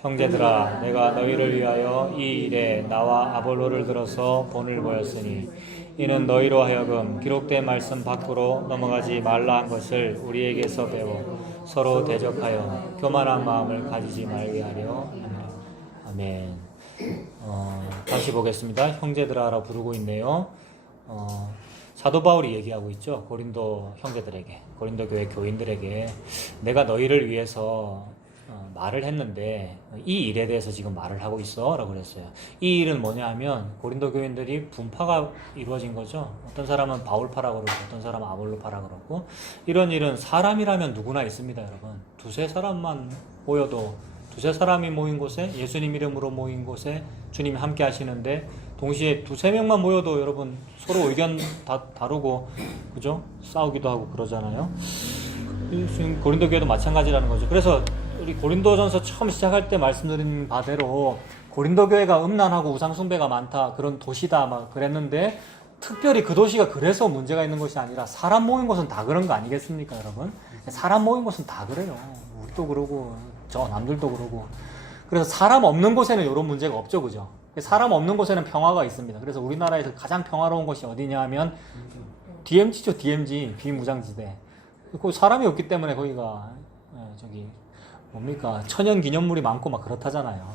형제들아, 내가 너희를 위하여 이 일에 나와 아볼로를 들어서 본을 보였으니 이는 너희로 하여금 기록된 말씀 밖으로 넘어가지 말라 한 것을 우리에게서 배워 서로 대적하여 교만한 마음을 가지지 말게 하려 함이라. 아멘. 다시 보겠습니다. 형제들아라 부르고 있네요. 사도 바울이 얘기하고 있죠. 고린도 형제들에게, 고린도 교회 교인들에게 내가 너희를 위해서 말을 했는데 이 일에 대해서 지금 말을 하고 있어 라고 그랬어요. 이 일은 뭐냐 하면 고린도 교인들이 분파가 이루어진 거죠. 어떤 사람은 바울파라 그러고 어떤 사람은 아볼로파라 그러고, 이런 일은 사람이라면 누구나 있습니다. 여러분, 두세 사람만 모여도, 두세 사람이 모인 곳에, 예수님 이름으로 모인 곳에 주님이 함께 하시는데 동시에 두세 명만 모여도 여러분 서로 의견 다르고 그죠? 싸우기도 하고 그러잖아요. 지금 고린도 교회도 마찬가지라는 거죠. 그래서 우리 고린도전서 처음 시작할 때 말씀드린 바대로 고린도 교회가 음란하고 우상숭배가 많다, 그런 도시다 막 그랬는데, 특별히 그 도시가 그래서 문제가 있는 것이 아니라 사람 모인 곳은 다 그런 거 아니겠습니까, 여러분? 사람 모인 곳은 다 그래요. 우리도 그러고 저 남들도 그러고. 그래서 사람 없는 곳에는 이런 문제가 없죠, 그죠? 사람 없는 곳에는 평화가 있습니다. 그래서 우리나라에서 가장 평화로운 곳이 어디냐 하면 DMZ죠, DMZ, 비무장지대. 그 사람이 없기 때문에 거기가 저기 뭡니까, 천연 기념물이 많고 막 그렇다잖아요.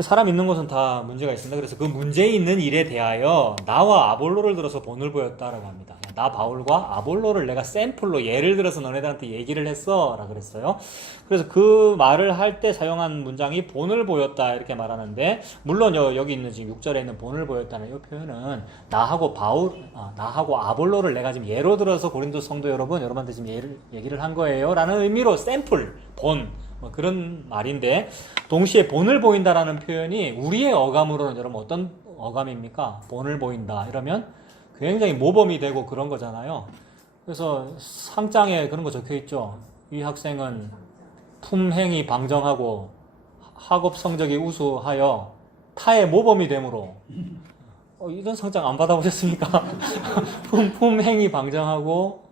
사람 있는 곳은 다 문제가 있습니다. 그래서 그 문제 있는 일에 대하여 나와 아볼로를 들어서 본을 보였다라고 합니다. 나 바울과 아볼로를 내가 샘플로 예를 들어서 너네들한테 얘기를 했어 라고 그랬어요. 그래서 그 말을 할 때 사용한 문장이 본을 보였다 이렇게 말하는데, 물론 여기 있는 지금 6절에 있는 본을 보였다는 이 표현은 나하고 아볼로를 내가 지금 예로 들어서 고린도 성도 여러분한테 지금 얘기를 한 거예요 라는 의미로 샘플, 본, 뭐 그런 말인데, 동시에 본을 보인다라는 표현이 우리의 어감으로는 여러분 어떤 어감입니까? 본을 보인다 이러면 굉장히 모범이 되고 그런 거잖아요. 그래서 상장에 그런 거 적혀 있죠. 이 학생은 품행이 방정하고 학업 성적이 우수하여 타의 모범이 되므로, 이런 상장 안 받아보셨습니까? 품행이 방정하고,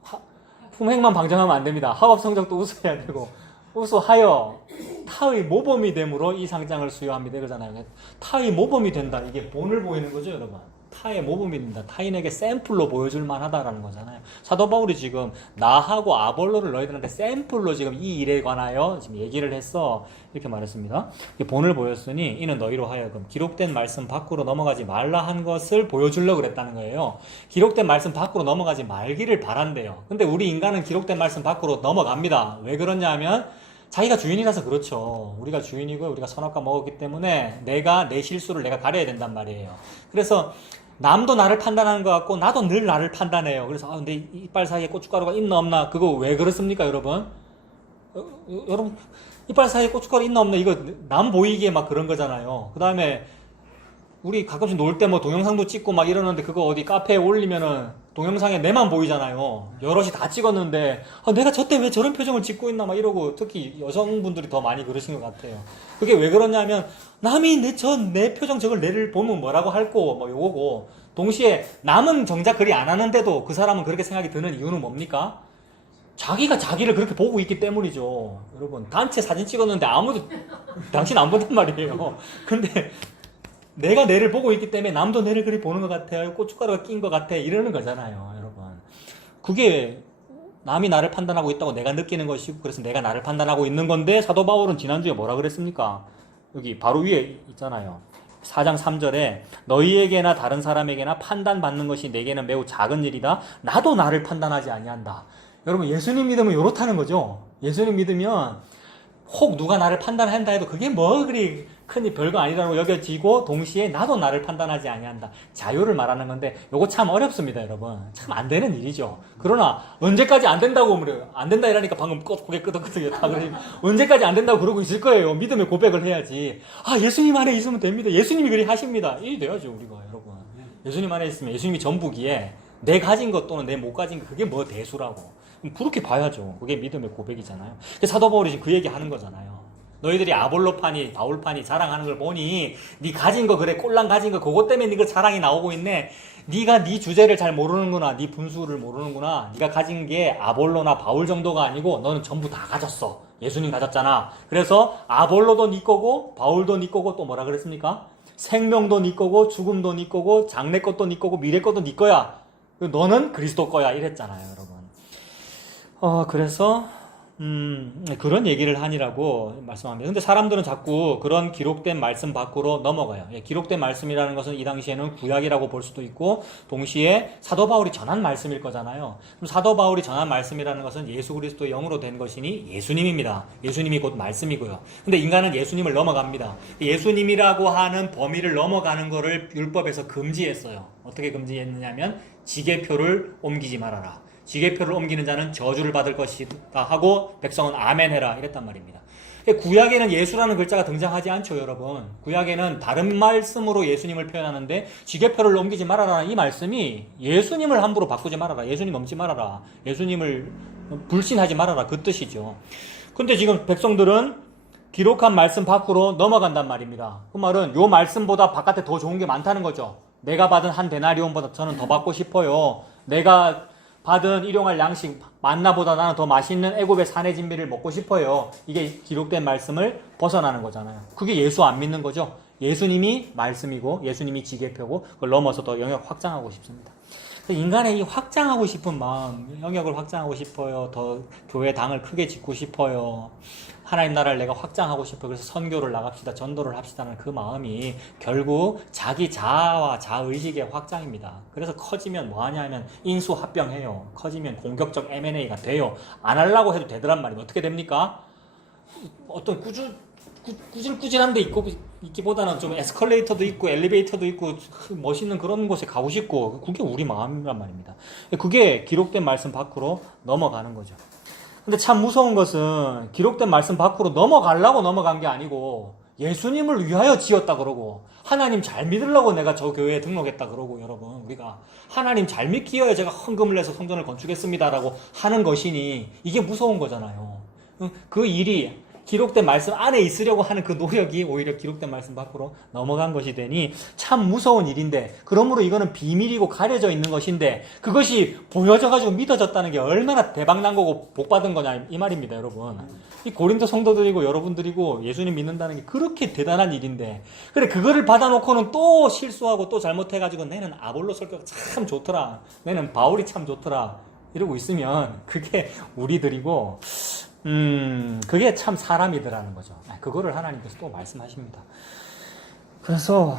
품행만 방정하면 안 됩니다. 학업 성적도 우수해야 되고 우수하여 타의 모범이 되므로 이 상장을 수여합니다 이러잖아요. 타의 모범이 된다, 이게 본을 보이는 거죠, 여러분. 타의 모범이 된다, 타인에게 샘플로 보여줄 만하다라는 거잖아요. 사도 바울이 지금 나하고 아볼로를 너희들한테 샘플로 지금 이 일에 관하여 지금 얘기를 했어 이렇게 말했습니다. 본을 보였으니 이는 너희로 하여금 기록된 말씀 밖으로 넘어가지 말라 한 것을 보여주려고 그랬다는 거예요. 기록된 말씀 밖으로 넘어가지 말기를 바란대요. 근데 우리 인간은 기록된 말씀 밖으로 넘어갑니다. 왜 그러냐 하면 자기가 주인이라서 그렇죠. 우리가 주인이고 우리가 선악과 먹었기 때문에 내 실수를 내가 가려야 된단 말이에요. 그래서 남도 나를 판단하는 것 같고 나도 늘 나를 판단해요. 그래서 근데 이빨 사이에 고춧가루가 있나 없나, 그거 왜 그렇습니까, 여러분? 여러분, 이빨 사이에 고춧가루 있나 없나, 이거 남 보이게 막 그런 거잖아요. 그 다음에 우리 가끔씩 놀 때 뭐 동영상도 찍고 막 이러는데 그거 어디 카페에 올리면은 동영상에 내만 보이잖아요. 여럿이 다 찍었는데 내가 저때 왜 저런 표정을 짓고 있나 막 이러고, 특히 여성분들이 더 많이 그러신 것 같아요. 그게 왜 그러냐면 남이 내 표정 저걸 내를 보면 뭐라고 할고 뭐 요거고, 동시에 남은 정작 그리 안 하는데도 그 사람은 그렇게 생각이 드는 이유는 뭡니까? 자기가 자기를 그렇게 보고 있기 때문이죠. 여러분, 단체 사진 찍었는데 아무도 당신 안 본단 말이에요. 근데 내가 내를 보고 있기 때문에 남도 내를 그리 보는 것 같아요. 고춧가루가 낀 것 같아. 이러는 거잖아요, 여러분. 그게 남이 나를 판단하고 있다고 내가 느끼는 것이고, 그래서 내가 나를 판단하고 있는 건데, 사도 바울은 지난주에 뭐라 그랬습니까? 여기 바로 위에 있잖아요. 4장 3절에 너희에게나 다른 사람에게나 판단받는 것이 내게는 매우 작은 일이다. 나도 나를 판단하지 아니한다. 여러분, 예수님 믿으면 이렇다는 거죠. 예수님 믿으면 혹 누가 나를 판단한다 해도 그게 뭐 그리 큰 별거 아니라고 여겨지고, 동시에 나도 나를 판단하지 아니한다. 자유를 말하는 건데 요거 참 어렵습니다, 여러분. 참 안 되는 일이죠. 그러나 언제까지 안 된다고 안 된다 이러니까 방금 고개 끄덕끄덕했다. 언제까지 안 된다고 그러고 있을 거예요. 믿음의 고백을 해야지. 예수님 안에 있으면 됩니다. 예수님이 그리 하십니다. 이래 돼야죠, 우리가. 여러분, 예수님 안에 있으면 예수님이 전부기에 내 가진 것 또는 내 못 가진 것, 그게 뭐 대수라고. 그렇게 봐야죠. 그게 믿음의 고백이잖아요. 사도 바울이 지금 그 얘기 하는 거잖아요. 너희들이 아볼로파니 바울파니 자랑하는 걸 보니 네 가진 거 그래 꼴랑 가진 거 그것 때문에 네가 자랑이 나오고 있네. 네가 네 주제를 잘 모르는구나. 네 분수를 모르는구나. 네가 가진 게 아볼로나 바울 정도가 아니고 너는 전부 다 가졌어. 예수님 가졌잖아. 그래서 아볼로도 네 거고 바울도 네 거고 또 뭐라 그랬습니까? 생명도 네 거고 죽음도 네 거고 장래 것도 네 거고 미래 것도 네 거야. 너는 그리스도 거야 이랬잖아요, 여러분. 그래서 그런 얘기를 하니라고 말씀합니다. 근데 사람들은 자꾸 그런 기록된 말씀 밖으로 넘어가요. 기록된 말씀이라는 것은 이 당시에는 구약이라고 볼 수도 있고 동시에 사도 바울이 전한 말씀일 거잖아요. 그럼 사도 바울이 전한 말씀이라는 것은 예수 그리스도의 영으로 된 것이니 예수님입니다. 예수님이 곧 말씀이고요. 근데 인간은 예수님을 넘어갑니다. 예수님이라고 하는 범위를 넘어가는 것을 율법에서 금지했어요. 어떻게 금지했느냐면 지게표를 옮기지 말아라. 지게표를 옮기는 자는 저주를 받을 것이다 하고 백성은 아멘 해라 이랬단 말입니다. 구약에는 예수라는 글자가 등장하지 않죠, 여러분. 구약에는 다른 말씀으로 예수님을 표현하는데 지게표를 옮기지 말아라 이 말씀이 예수님을 함부로 바꾸지 말아라, 예수님 넘지 말아라, 예수님을 불신하지 말아라 그 뜻이죠. 근데 지금 백성들은 기록한 말씀 밖으로 넘어간단 말입니다. 그 말은 요 말씀보다 바깥에 더 좋은 게 많다는 거죠. 내가 받은 한 데나리온보다 저는 더 받고 싶어요. 내가 받은 일용할 양식 만나보다 나는 더 맛있는 애굽의 산의 진미를 먹고 싶어요. 이게 기록된 말씀을 벗어나는 거잖아요. 그게 예수 안 믿는 거죠. 예수님이 말씀이고 예수님이 지게표고 그걸 넘어서 더 영역 확장하고 싶습니다. 인간의 이 확장하고 싶은 마음, 영역을 확장하고 싶어요. 더 교회 당을 크게 짓고 싶어요. 하나님 나라를 내가 확장하고 싶어요. 그래서 선교를 나갑시다. 전도를 합시다는 그 마음이 결국 자기 자아와 자의식의 확장입니다. 그래서 커지면 뭐 하냐면 인수합병해요. 커지면 공격적 M&A가 돼요. 안 하려고 해도 되더란 말이에요. 어떻게 됩니까? 어떤 꾸질꾸질한 데 있기보다는 좀 에스컬레이터도 있고 엘리베이터도 있고 멋있는 그런 곳에 가고 싶고 그게 우리 마음이란 말입니다. 그게 기록된 말씀 밖으로 넘어가는 거죠. 근데 참 무서운 것은 기록된 말씀 밖으로 넘어가려고 넘어간 게 아니고 예수님을 위하여 지었다 그러고 하나님 잘 믿으려고 내가 저 교회에 등록했다 그러고 여러분 우리가 하나님 잘 믿기여야 제가 헌금을 내서 성전을 건축했습니다라고 하는 것이니 이게 무서운 거잖아요. 그 일이 기록된 말씀 안에 있으려고 하는 그 노력이 오히려 기록된 말씀 밖으로 넘어간 것이 되니 참 무서운 일인데 그러므로 이거는 비밀이고 가려져 있는 것인데 그것이 보여져가지고 믿어졌다는 게 얼마나 대박난 거고 복받은 거냐 이 말입니다, 여러분. 이 고린도 성도들이고 여러분들이고 예수님 믿는다는 게 그렇게 대단한 일인데 그래 그거를 받아놓고는 또 실수하고 또 잘못해가지고 내는 아볼로 설교가 참 좋더라, 내는 바울이 참 좋더라 이러고 있으면 그게 우리들이고 그게 참 사람이더라는 거죠. 그거를 하나님께서 또 말씀하십니다. 그래서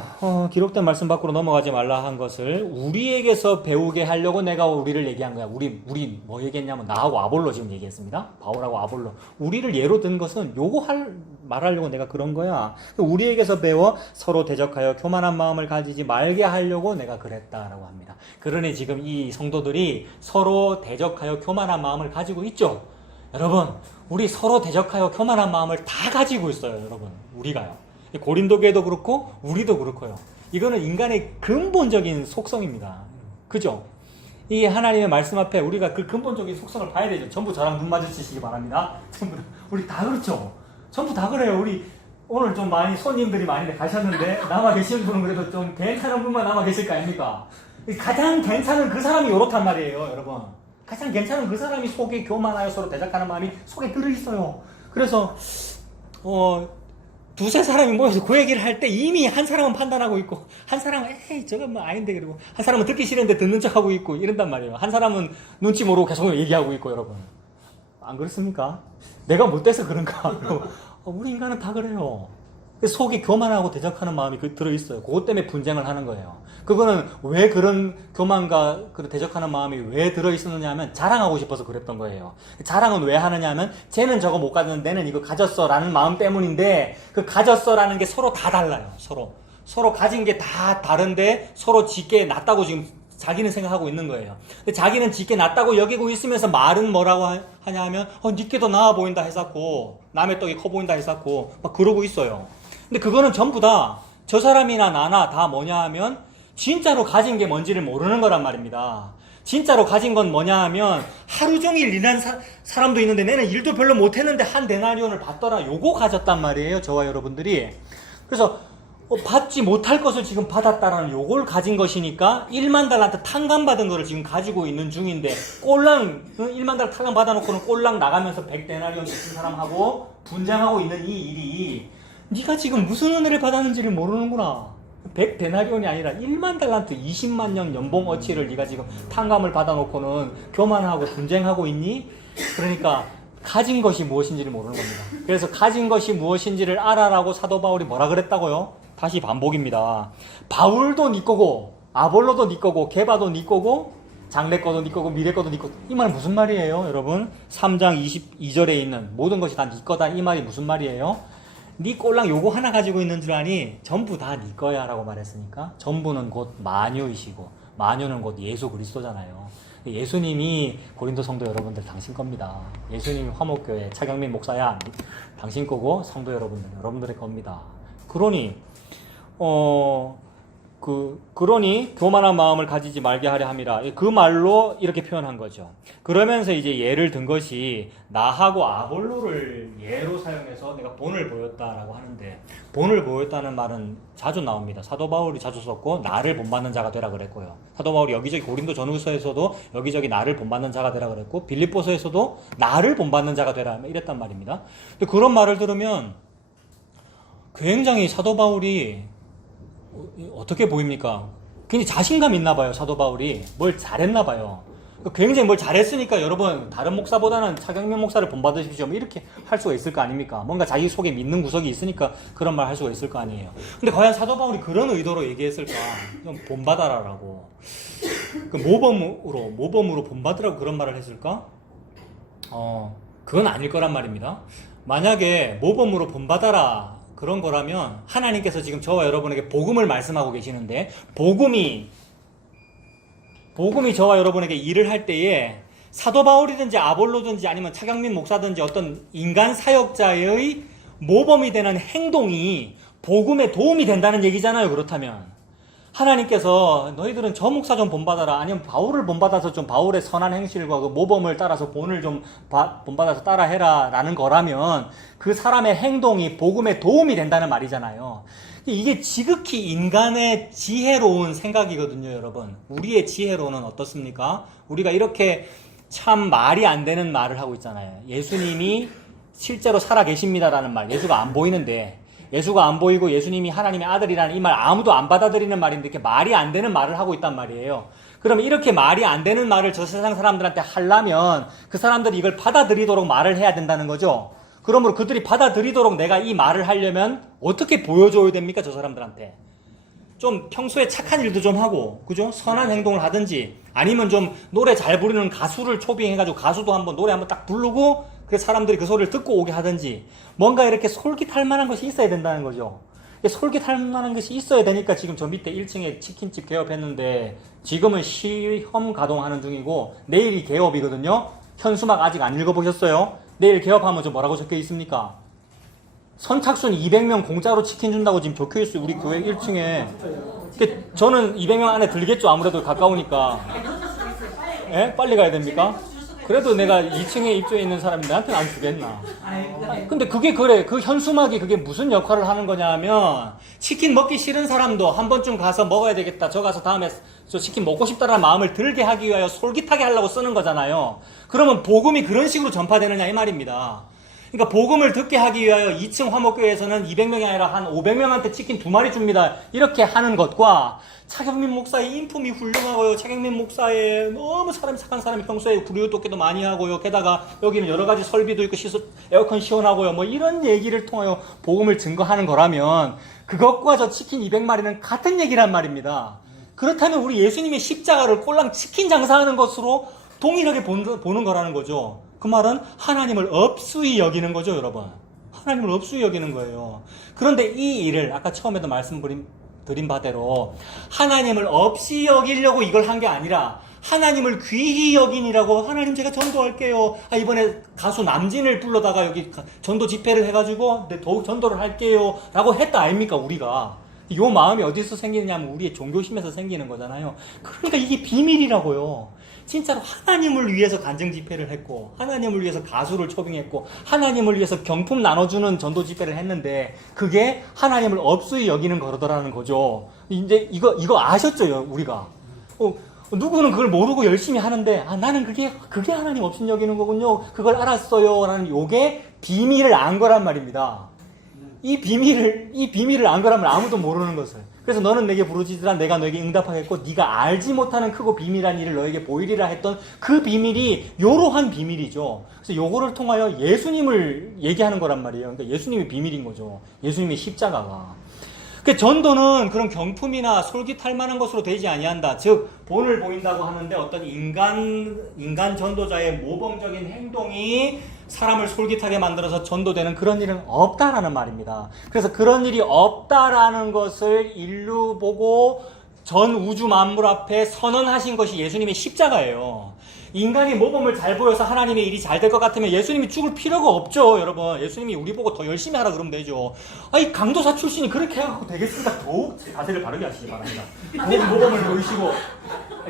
기록된 말씀 밖으로 넘어가지 말라 한 것을 우리에게서 배우게 하려고 내가 우리를 얘기한 거야. 우리 뭐 얘기했냐면 나하고 아볼로 지금 얘기했습니다. 바울하고 아볼로. 우리를 예로 든 것은 요거 말하려고 내가 그런 거야. 우리에게서 배워 서로 대적하여 교만한 마음을 가지지 말게 하려고 내가 그랬다라고 합니다. 그러니 지금 이 성도들이 서로 대적하여 교만한 마음을 가지고 있죠. 여러분, 우리 서로 대적하여 교만한 마음을 다 가지고 있어요, 여러분. 우리가요. 고린도 교회도 그렇고 우리도 그렇고요. 이거는 인간의 근본적인 속성입니다. 그죠? 이 하나님의 말씀 앞에 우리가 그 근본적인 속성을 봐야 되죠. 전부 저랑 눈 마주치시기 바랍니다. 전부 우리 다 그렇죠. 전부 다 그래요. 우리 오늘 좀 많이 손님들이 많이 가셨는데 남아 계시는 분은 그래도 좀 괜찮은 분만 남아 계실 거 아닙니까? 가장 괜찮은 그 사람이 요렇단 말이에요, 여러분. 가장 괜찮은 그 사람이 속에 교만하여 서로 대적하는 마음이 속에 들어있어요. 그래서 두세 사람이 모여서 그 얘기를 할 때 이미 한 사람은 판단하고 있고 한 사람은 에이 저건 뭐 아닌데 그러고 한 사람은 듣기 싫은데 듣는 척하고 있고 이런단 말이에요. 한 사람은 눈치 모르고 계속 얘기하고 있고 여러분. 안 그렇습니까? 내가 못돼서 그런가? 우리 인간은 다 그래요. 속이 교만하고 대적하는 마음이 들어있어요. 그것 때문에 분쟁을 하는 거예요. 그거는 왜 그런 교만과 대적하는 마음이 왜 들어있었느냐 하면 자랑하고 싶어서 그랬던 거예요. 자랑은 왜 하느냐 하면 쟤는 저거 못 가졌는데 내는 이거 가졌어 라는 마음 때문인데 그 가졌어 라는 게 서로 다 달라요. 서로 가진 게 다 다른데 서로 짙게 낫다고 지금 자기는 생각하고 있는 거예요. 근데 자기는 짙게 낫다고 여기고 있으면서 말은 뭐라고 하냐 하면 니께 더 나아 보인다 했었고 남의 떡이 커 보인다 했었고 막 그러고 있어요. 근데 그거는 전부 다 저 사람이나 나나 다 뭐냐 하면 진짜로 가진 게 뭔지를 모르는 거란 말입니다. 진짜로 가진 건 뭐냐 하면 하루 종일 일한 사람도 있는데 내는 일도 별로 못했는데 한 데나리온을 받더라. 요거 가졌단 말이에요. 저와 여러분들이. 그래서 받지 못할 것을 지금 받았다라는 요걸 가진 것이니까 1만 달란트 탕감받은 거를 지금 가지고 있는 중인데 꼴랑 1만 달러 탕감 받아놓고는 꼴랑 나가면서 100데나리온 주신 사람하고 분쟁하고 있는 이 일이 네가 지금 무슨 은혜를 받았는지를 모르는구나. 100데나리온이 아니라 1만 달란트 20만 년 연봉 어치를 네가 지금 탕감을 받아놓고는 교만하고 분쟁하고 있니? 그러니까 가진 것이 무엇인지를 모르는 겁니다. 그래서 가진 것이 무엇인지를 알아라고 사도 바울이 뭐라 그랬다고요? 다시 반복입니다. 바울도 네 거고 아볼로도 네 거고 게바도 네 거고 장래 거도 네 거고 미래 거도 네 거고. 이 말 무슨 말이에요, 여러분? 3장 22절에 있는 모든 것이 다 네 거다. 이 말이 무슨 말이에요? 네 꼴랑 요거 하나 가지고 있는 줄 아니 전부 다 네 거야 라고 말했으니까 전부는 곧 마녀이시고 마녀는 곧 예수 그리스도잖아요. 예수님이 고린도 성도 여러분들 당신 겁니다. 예수님이 화목교회 차경민 목사야 당신 거고 성도 여러분들 여러분들의 겁니다. 그러니 교만한 마음을 가지지 말게 하려 함이라. 그 말로 이렇게 표현한 거죠. 그러면서 이제 예를 든 것이 나하고 아볼로를 예로 사용해서 내가 본을 보였다라고 하는데, 본을 보였다는 말은 자주 나옵니다. 사도 바울이 자주 썼고 나를 본받는 자가 되라 그랬고요. 사도 바울이 여기저기 고린도 전후서에서도 여기저기 나를 본받는 자가 되라 그랬고 빌립보서에서도 나를 본받는 자가 되라 이랬단 말입니다. 근데 그런 말을 들으면 굉장히 사도 바울이 어떻게 보입니까? 굉장히 자신감 있나 봐요. 사도 바울이 뭘 잘했나 봐요. 굉장히 뭘 잘했으니까 여러분 다른 목사보다는 차경민 목사를 본받으십시오 이렇게 할 수가 있을 거 아닙니까? 뭔가 자기 속에 믿는 구석이 있으니까 그런 말 할 수가 있을 거 아니에요. 근데 과연 사도 바울이 그런 의도로 얘기했을까? 좀 본받아라라고. 모범으로 본받으라고 그런 말을 했을까? 그건 아닐 거란 말입니다. 만약에 모범으로 본받아라 그런 거라면 하나님께서 지금 저와 여러분에게 복음을 말씀하고 계시는데 복음이 저와 여러분에게 일을 할 때에 사도 바울이든지 아볼로든지 아니면 차경민 목사든지 어떤 인간 사역자의 모범이 되는 행동이 복음에 도움이 된다는 얘기잖아요. 그렇다면 하나님께서 너희들은 저 목사 좀 본받아라 아니면 바울을 본받아서 좀 바울의 선한 행실과 그 모범을 따라서 본을 좀 본받아서 따라해라 라는 거라면 그 사람의 행동이 복음에 도움이 된다는 말이잖아요. 이게 지극히 인간의 지혜로운 생각이거든요, 여러분. 우리의 지혜로는 어떻습니까? 우리가 이렇게 참 말이 안 되는 말을 하고 있잖아요. 예수님이 실제로 살아계십니다라는 말. 예수가 안 보이는데 예수가 안 보이고 예수님이 하나님의 아들이라는 이 말 아무도 안 받아들이는 말인데 이렇게 말이 안 되는 말을 하고 있단 말이에요. 그러면 이렇게 말이 안 되는 말을 저 세상 사람들한테 하려면 그 사람들이 이걸 받아들이도록 말을 해야 된다는 거죠. 그러므로 그들이 받아들이도록 내가 이 말을 하려면 어떻게 보여줘야 됩니까? 저 사람들한테. 좀 평소에 착한 일도 좀 하고, 그죠? 선한 행동을 하든지, 아니면 좀 노래 잘 부르는 가수를 초빙해가지고 가수도 한번 노래 한번 딱 부르고, 그 사람들이 그 소리를 듣고 오게 하든지, 뭔가 이렇게 솔깃할 만한 것이 있어야 된다는 거죠. 솔깃할 만한 것이 있어야 되니까 지금 저 밑에 1층에 치킨집 개업했는데, 지금은 시험 가동하는 중이고, 내일이 개업이거든요? 현수막 아직 안 읽어보셨어요? 내일 개업하면 저 뭐라고 적혀 있습니까? 선착순 200명 공짜로 치킨 준다고 지금 적혀 있어요. 우리 교회 1층에. 저는 200명 안에 들겠죠. 아무래도 가까우니까. 예? 빨리 가야 됩니까? 그래도 내가 2층에 입주해 있는 사람이 나한테는 안 주겠나. 근데 그게 그래. 그 현수막이 그게 무슨 역할을 하는 거냐 하면 치킨 먹기 싫은 사람도 한 번쯤 가서 먹어야 되겠다. 저 가서 다음에 저 치킨 먹고 싶다라는 마음을 들게 하기 위하여 솔깃하게 하려고 쓰는 거잖아요. 그러면 복음이 그런 식으로 전파되느냐 이 말입니다. 그러니까 복음을 듣게 하기 위하여 2층 화목교회에서는 200명이 아니라 한 500명한테 치킨 2마리 줍니다. 이렇게 하는 것과 차경민 목사의 인품이 훌륭하고요. 차경민 목사의 너무 사람이 착한 사람이 평소에 구리웃돕기도 많이 하고요. 게다가 여기는 여러 가지 설비도 있고 에어컨 시원하고요. 뭐 이런 얘기를 통하여 복음을 증거하는 거라면 그것과 저 치킨 200마리는 같은 얘기란 말입니다. 그렇다면 우리 예수님의 십자가를 꼴랑 치킨 장사하는 것으로 동일하게 보는 거라는 거죠. 그 말은 하나님을 업수히 여기는 거죠, 여러분. 하나님을 업수히 여기는 거예요. 그런데 이 일을 아까 처음에도 말씀드린 바대로 하나님을 업시 여기려고 이걸 한 게 아니라 하나님을 귀히 여기니라고 하나님 제가 전도할게요. 이번에 가수 남진을 불러다가 여기 전도 집회를 해가지고 더욱 전도를 할게요. 라고 했다 아닙니까, 우리가. 요 마음이 어디서 생기느냐면 우리의 종교심에서 생기는 거잖아요. 그러니까 이게 비밀이라고요. 진짜로 하나님을 위해서 간증 집회를 했고, 하나님을 위해서 가수를 초빙했고, 하나님을 위해서 경품 나눠주는 전도 집회를 했는데, 그게 하나님을 업수히 여기는 거라는 거죠. 이제 이거 아셨죠, 우리가? 누구는 그걸 모르고 열심히 하는데, 나는 그게 하나님 업신 여기는 거군요. 그걸 알았어요. 라는 요게 비밀을 안 거란 말입니다. 이 비밀을 안 거라면 아무도 모르는 것을. 그래서 너는 내게 부르짖으라 내가 너에게 응답하겠고 네가 알지 못하는 크고 비밀한 일을 너에게 보이리라 했던 그 비밀이 요러한 비밀이죠. 그래서 요거를 통하여 예수님을 얘기하는 거란 말이에요. 그러니까 예수님이 비밀인 거죠. 예수님의 십자가가. 그 전도는 그런 경품이나 솔깃할 만한 것으로 되지 아니한다. 즉 본을 보인다고 하는데 어떤 인간 전도자의 모범적인 행동이 사람을 솔깃하게 만들어서 전도되는 그런 일은 없다라는 말입니다. 그래서 그런 일이 없다라는 것을 인류 보고 전 우주 만물 앞에 선언하신 것이 예수님의 십자가예요. 인간이 모범을 잘 보여서 하나님의 일이 잘 될 것 같으면 예수님이 죽을 필요가 없죠, 여러분. 예수님이 우리 보고 더 열심히 하라 그러면 되죠. 아니, 강도사 출신이 그렇게 해갖고 되겠습니까? 더욱 자세를 바르게 하시기 바랍니다. 모범을 보이시고,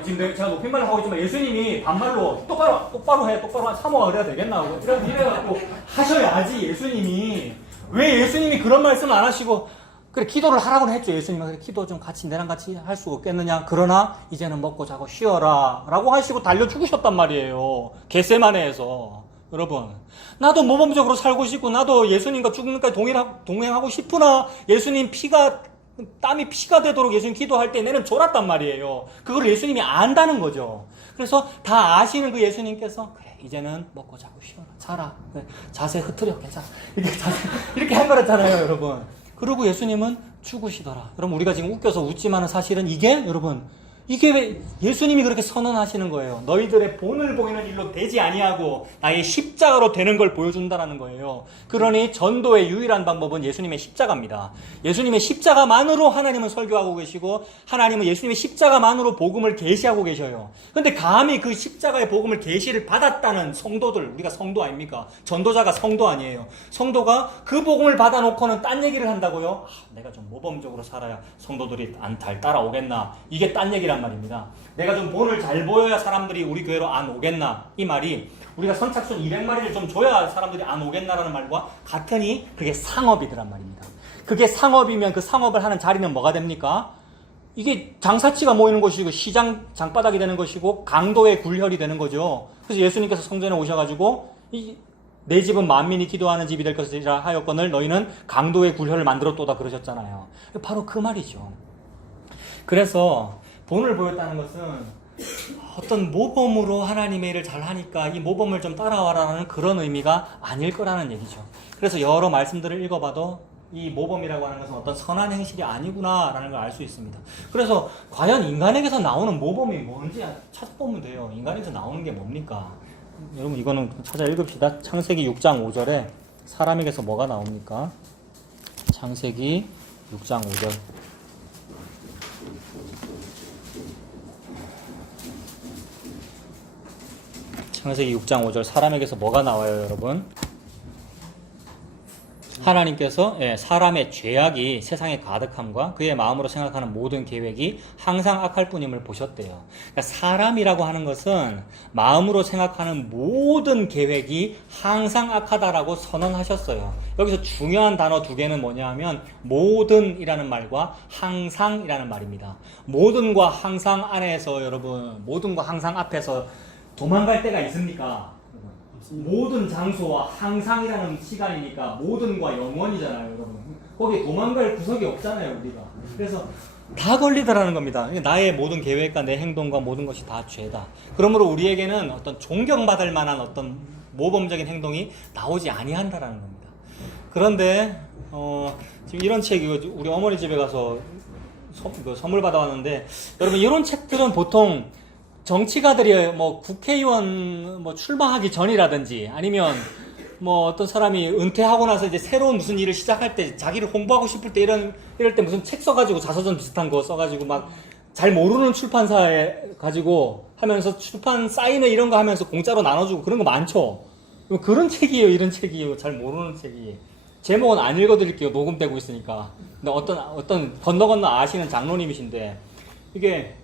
지금 제가 높임말을 하고 있지만 예수님이 반말로 똑바로 해, 사모가 그래야 되겠나? 이래갖고 하셔야지, 예수님이. 왜 예수님이 그런 말씀을 안 하시고, 그래, 기도를 하라고는 했죠. 예수님은. 그래, 기도 좀 나랑 같이 할 수 없겠느냐. 그러나, 이제는 먹고 자고 쉬어라. 라고 하시고 달려 죽으셨단 말이에요. 겟세마네에서. 여러분. 나도 모범적으로 살고 싶고, 나도 예수님과 죽는 것까지 동행하고 싶으나, 예수님 땀이 피가 되도록 예수님 기도할 때 내는 졸았단 말이에요. 그걸 예수님이 안다는 거죠. 그래서 다 아시는 그 예수님께서, 그래, 이제는 먹고 자고 쉬어라. 자라. 그래, 자세 흐트려. 괜찮아. 이렇게 한 거랬잖아요, 여러분. 그리고 예수님은 죽으시더라. 여러분, 우리가 지금 웃겨서 웃지만은 사실은 이게 왜 예수님이 그렇게 선언하시는 거예요. 너희들의 본을 보이는 일로 되지 아니하고 나의 십자가로 되는 걸 보여준다라는 거예요. 그러니 전도의 유일한 방법은 예수님의 십자가입니다. 예수님의 십자가만으로 하나님은 설교하고 계시고 하나님은 예수님의 십자가만으로 복음을 계시하고 계셔요. 그런데 감히 그 십자가의 복음을 계시를 받았다는 성도들, 우리가 성도 아닙니까? 전도자가 성도 아니에요. 성도가 그 복음을 받아놓고는 딴 얘기를 한다고요? 내가 좀 모범적으로 살아야 성도들이 잘 따라오겠나? 이게 딴 얘기란 말입니다. 내가 좀 본을 잘 보여야 사람들이 우리 교회로 안 오겠나? 이 말이 우리가 선착순 200마리를 좀 줘야 사람들이 안 오겠나라는 말과 같으니 그게 상업이더란 말입니다. 그게 상업이면 그 상업을 하는 자리는 뭐가 됩니까? 이게 장사치가 모이는 것이고 시장 장바닥이 되는 것이고 강도의 굴혈이 되는 거죠. 그래서 예수님께서 성전에 오셔가지고 내 집은 만민이 기도하는 집이 될 것이라 하였거늘 너희는 강도의 굴혈을 만들었도다 그러셨잖아요. 바로 그 말이죠. 그래서 본을 보였다는 것은 어떤 모범으로 하나님의 일을 잘 하니까 이 모범을 좀 따라와라는 그런 의미가 아닐 거라는 얘기죠. 그래서 여러 말씀들을 읽어봐도 이 모범이라고 하는 것은 어떤 선한 행실이 아니구나라는 걸 알 수 있습니다. 그래서 과연 인간에게서 나오는 모범이 뭔지 찾아보면 돼요. 인간에게서 나오는 게 뭡니까? 여러분 이거는 찾아 읽읍시다. 창세기 6장 5절에 사람에게서 뭐가 나옵니까? 창세기 6장 5절. 창세기 6장 5절 사람에게서 뭐가 나와요, 여러분? 하나님께서 사람의 죄악이 세상에 가득함과 그의 마음으로 생각하는 모든 계획이 항상 악할 뿐임을 보셨대요. 그러니까 사람이라고 하는 것은 마음으로 생각하는 모든 계획이 항상 악하다라고 선언하셨어요. 여기서 중요한 단어 두 개는 뭐냐 하면 모든이라는 말과 항상이라는 말입니다. 모든과 항상 안에서 여러분, 모든과 항상 앞에서 도망갈 때가 있습니까? 모든 장소와 항상이라는 시간이니까 모든과 영원이잖아요, 여러분. 거기에 도망갈 구석이 없잖아요, 우리가. 그래서 다 걸리더라는 겁니다. 나의 모든 계획과 내 행동과 모든 것이 다 죄다. 그러므로 우리에게는 어떤 존경받을 만한 어떤 모범적인 행동이 나오지 아니한다라는 겁니다. 그런데 지금 이런 책이 우리 어머니 집에 가서 선물 받아왔는데 여러분 이런 책들은 보통 정치가들이 뭐 국회의원 뭐 출마하기 전이라든지 아니면 뭐 어떤 사람이 은퇴하고 나서 이제 새로운 무슨 일을 시작할 때 자기를 홍보하고 싶을 때 이럴 때 무슨 책 써가지고 자서전 비슷한 거 써가지고 막 잘 모르는 출판사에 가지고 하면서 출판 사인회 이런 거 하면서 공짜로 나눠주고 그런 거 많죠. 그런 책이에요, 이런 책이에요. 잘 모르는 책이. 제목은 안 읽어드릴게요. 녹음되고 있으니까. 근데 어떤 건너 아시는 장로님이신데 이게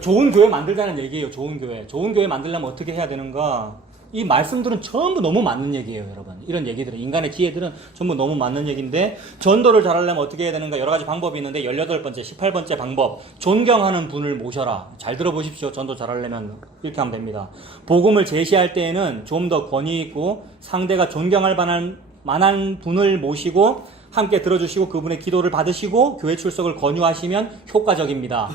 좋은 교회 만들자는 얘기예요. 좋은 교회 만들려면 어떻게 해야 되는가? 이 말씀들은 전부 너무 맞는 얘기예요, 여러분. 이런 얘기들은, 인간의 지혜들은 전부 너무 맞는 얘기인데, 전도를 잘하려면 어떻게 해야 되는가? 여러 가지 방법이 있는데, 18번째, 18번째 방법. 존경하는 분을 모셔라. 잘 들어보십시오. 전도 잘하려면 이렇게 하면 됩니다. 복음을 제시할 때에는 좀 더 권위 있고, 상대가 존경할 만한 분을 모시고, 함께 들어주시고, 그분의 기도를 받으시고, 교회 출석을 권유하시면 효과적입니다.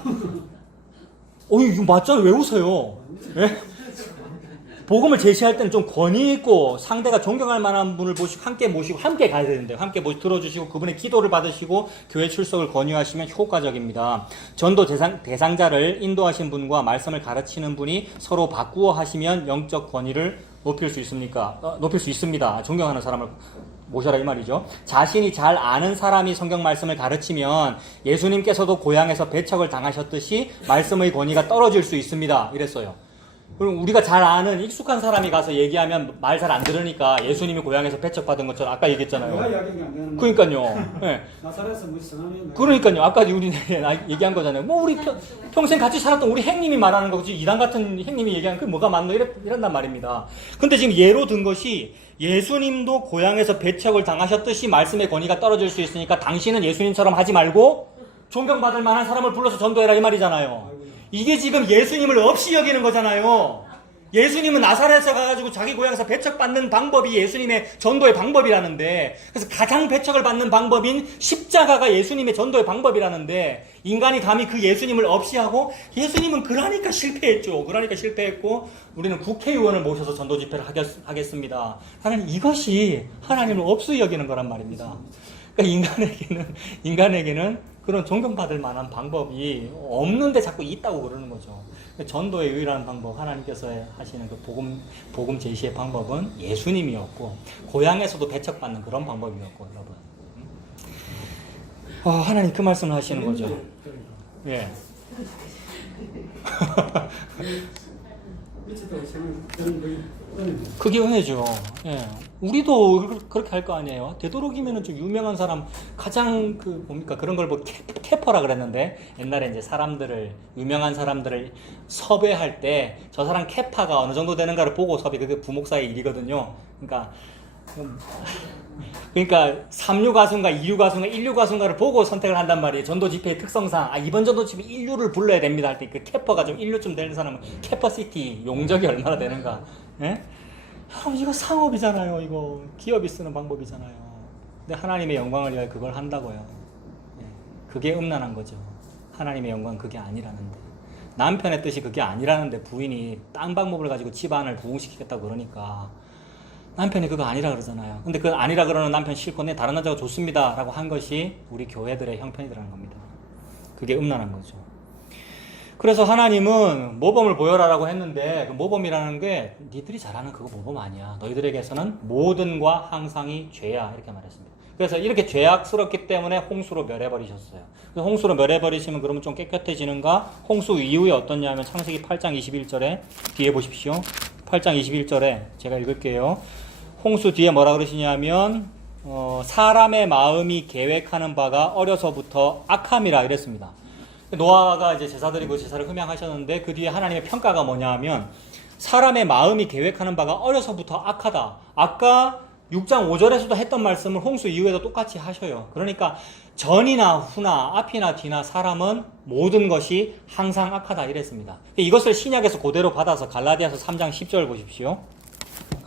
이거 맞잖아요. 왜 웃어요? 예? 복음을 제시할 때는 좀 권위 있고 상대가 존경할 만한 분을 모시고 함께 가야 되는데 함께 들어주시고 그분의 기도를 받으시고 교회 출석을 권유하시면 효과적입니다. 전도 대상자를 인도하신 분과 말씀을 가르치는 분이 서로 바꾸어 하시면 영적 권위를 높일 수 있습니다. 존경하는 사람을 모셔라 이 말이죠. 자신이 잘 아는 사람이 성경 말씀을 가르치면 예수님께서도 고향에서 배척을 당하셨듯이 말씀의 권위가 떨어질 수 있습니다. 이랬어요. 그럼 우리가 잘 아는 익숙한 사람이 가서 얘기하면 말 잘 안 들으니까 예수님이 고향에서 배척받은 것처럼 아까 얘기했잖아요. 내가 이야기한 게안 되는 그러니까요. 네. 나사렛에서 무슨 성함이 그러니까요. 아까 우리 얘기한 거잖아요. 뭐 우리 평생 같이 살았던 우리 행님이 말하는 거지 이단 같은 행님이 얘기하는 그 뭐가 맞노 이런단 말입니다. 근데 지금 예로 든 것이 예수님도 고향에서 배척을 당하셨듯이 말씀의 권위가 떨어질 수 있으니까 당신은 예수님처럼 하지 말고 존경받을 만한 사람을 불러서 전도해라 이 말이잖아요. 이게 지금 예수님을 없이 여기는 거잖아요. 예수님은 나사렛에 가가지고 자기 고향에서 배척받는 방법이 예수님의 전도의 방법이라는데, 그래서 가장 배척을 받는 방법인 십자가가 예수님의 전도의 방법이라는데, 인간이 감히 그 예수님을 없이 하고, 예수님은 그러니까 실패했죠. 그러니까 실패했고, 우리는 국회의원을 모셔서 전도 집회를 하겠습니다. 하나님, 이것이 하나님을 없이 여기는 거란 말입니다. 그러니까 인간에게는 그런 존경받을 만한 방법이 없는데 자꾸 있다고 그러는 거죠. 전도의 의라는 방법, 하나님께서 하시는 그 복음 제시의 방법은 예수님이었고, 고향에서도 배척받는 그런 방법이었고, 여러분. 하나님 그 말씀을 하시는 거죠. 예. 그게 은혜죠. 예. 우리도 그렇게 할 거 아니에요. 되도록이면 좀 유명한 사람, 가장 그런 걸 캐퍼라 그랬는데, 옛날에 이제 유명한 사람들을 섭외할 때, 저 사람 캐파가 어느 정도 되는가를 보고 그게 부목사의 일이거든요. 그러니까 3류 가수인가 2류 가수인가 1류 가수인가를 보고 선택을 한단 말이에요. 전도 집회의 특성상 이번 전도 집회 1류를 불러야 됩니다 할 때 그 캐퍼가 좀 1류쯤 되는 사람은 캐퍼시티 용적이 얼마나 되는가. 예? 여러분 이거 상업이잖아요. 이거 기업이 쓰는 방법이잖아요. 근데 하나님의 영광을 위하여 그걸 한다고요. 예. 그게 음란한 거죠. 하나님의 영광은 그게 아니라는데, 남편의 뜻이 그게 아니라는데 부인이 딴 방법을 가지고 집안을 부흥시키겠다고 그러니까 남편이 그거 아니라 그러잖아요. 근데 그 아니라 그러는 남편 싫고 내 다른 남자가 좋습니다 라고 한 것이 우리 교회들의 형편이라는 겁니다. 그게 음란한 거죠. 그래서 하나님은 모범을 보여라라고 했는데, 그 모범이라는 게 니들이 잘하는 그거 모범 아니야. 너희들에게서는 모든과 항상이 죄야 이렇게 말했습니다. 그래서 이렇게 죄악스럽기 때문에 홍수로 멸해버리셨어요. 홍수로 멸해버리시면 그러면 좀 깨끗해지는가? 홍수 이후에 어떻냐면 창세기 8장 21절에 뒤에 보십시오. 8장 21절에 제가 읽을게요. 홍수 뒤에 뭐라 그러시냐면 사람의 마음이 계획하는 바가 어려서부터 악함이라 이랬습니다. 노아가 이제 제사드리고 제사를 흠양하셨는데 그 뒤에 하나님의 평가가 뭐냐 하면 사람의 마음이 계획하는 바가 어려서부터 악하다. 아까 6장 5절에서도 했던 말씀을 홍수 이후에도 똑같이 하셔요. 그러니까 전이나 후나 앞이나 뒤나 사람은 모든 것이 항상 악하다 이랬습니다. 이것을 신약에서 그대로 받아서 갈라디아서 3장 10절 보십시오.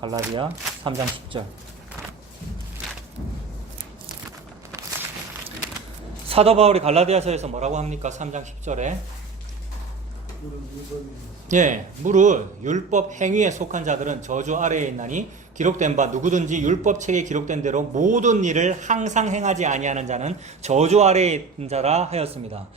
갈라디아 3장 10절. 사도 바울이 갈라디아서에서 뭐라고 합니까? 3장 10절에 무릇 율법 행위에 속한 자들은 저주 아래에 있나니 기록된 바 누구든지 율법책에 기록된 대로 모든 일을 항상 행하지 아니하는 자는 저주 아래에 있는 자라 하였습니다.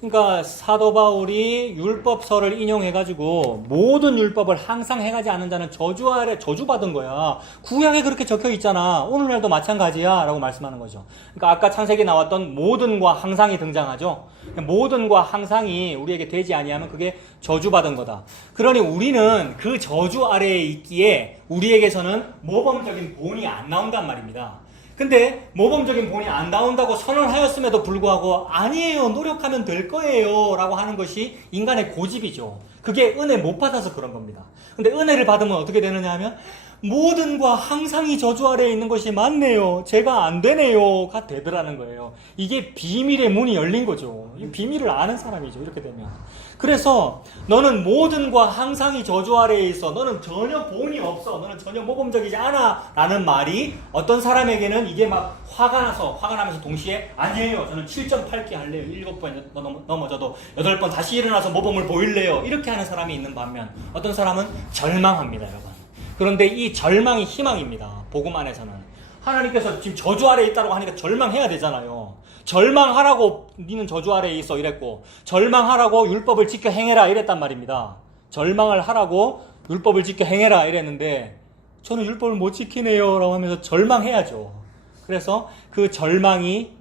그러니까 사도 바울이 율법서를 인용해가지고 모든 율법을 항상 행하지 않는 자는 저주 아래 저주받은 거야. 구약에 그렇게 적혀 있잖아. 오늘날도 마찬가지야 라고 말씀하는 거죠. 그러니까 아까 창세기에 나왔던 모든과 항상이 등장하죠. 모든과 항상이 우리에게 되지 아니하면 그게 저주받은 거다. 그러니 우리는 그 저주 아래에 있기에 우리에게서는 모범적인 본이 안 나온단 말입니다. 근데 모범적인 본이 안 나온다고 선언하였음에도 불구하고 아니에요, 노력하면 될 거예요 라고 하는 것이 인간의 고집이죠. 그게 은혜 못 받아서 그런 겁니다. 근데 은혜를 받으면 어떻게 되느냐 하면 모든과 항상이 저주 아래에 있는 것이 맞네요, 제가 안 되네요가 되더라는 거예요. 이게 비밀의 문이 열린 거죠. 이 비밀을 아는 사람이죠, 이렇게 되면. 그래서 너는 모든과 항상이 저주 아래에 있어, 너는 전혀 본이 없어, 너는 전혀 모범적이지 않아 라는 말이 어떤 사람에게는 이게 막 화가 나면서 동시에 아니에요, 저는 7.8개 할래요, 7번 넘어져도 8번 다시 일어나서 모범을 보일래요, 이렇게 하는 사람이 있는 반면 어떤 사람은 절망합니다, 여러분. 그런데 이 절망이 희망입니다. 복음 안에서는 하나님께서 지금 저주 아래에 있다고 하니까 절망해야 되잖아요. 절망하라고 니는 저주 아래에 있어 이랬고, 절망하라고 율법을 지켜 행해라 이랬단 말입니다. 절망을 하라고 율법을 지켜 행해라 이랬는데 저는 율법을 못 지키네요 라고 하면서 절망해야죠. 그래서 그 절망이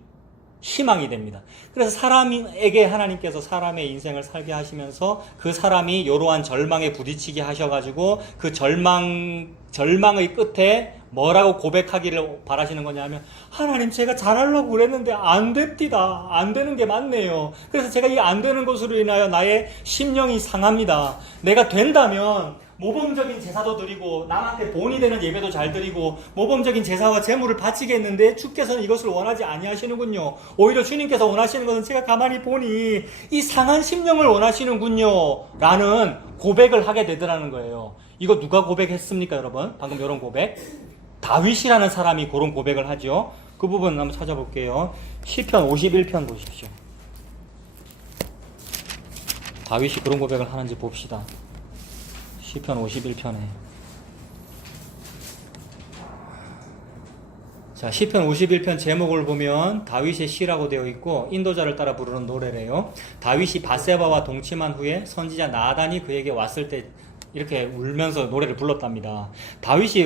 희망이 됩니다. 그래서 사람에게 하나님께서 사람의 인생을 살게 하시면서 그 사람이 이러한 절망에 부딪히게 하셔가지고 그 절망의 끝에 뭐라고 고백하기를 바라시는 거냐 하면 하나님, 제가 잘하려고 그랬는데 안 됩디다. 안 되는 게 맞네요. 그래서 제가 이 안 되는 것으로 인하여 나의 심령이 상합니다. 내가 된다면 모범적인 제사도 드리고 남한테 본이 되는 예배도 잘 드리고 모범적인 제사와 제물을 바치겠는데 주께서는 이것을 원하지 아니하시는군요. 오히려 주님께서 원하시는 것은 제가 가만히 보니 이 상한 심령을 원하시는군요 라는 고백을 하게 되더라는 거예요. 이거 누가 고백했습니까, 여러분? 방금 이런 고백 다윗이라는 사람이 그런 고백을 하죠. 그 부분 한번 찾아볼게요. 시편 51편 보십시오. 다윗이 그런 고백을 하는지 봅시다. 시편 51편에. 자, 시편 51편 제목을 보면 다윗의 시라고 되어 있고 인도자를 따라 부르는 노래래요. 다윗이 바세바와 동침한 후에 선지자 나단이 그에게 왔을 때 이렇게 울면서 노래를 불렀답니다. 다윗이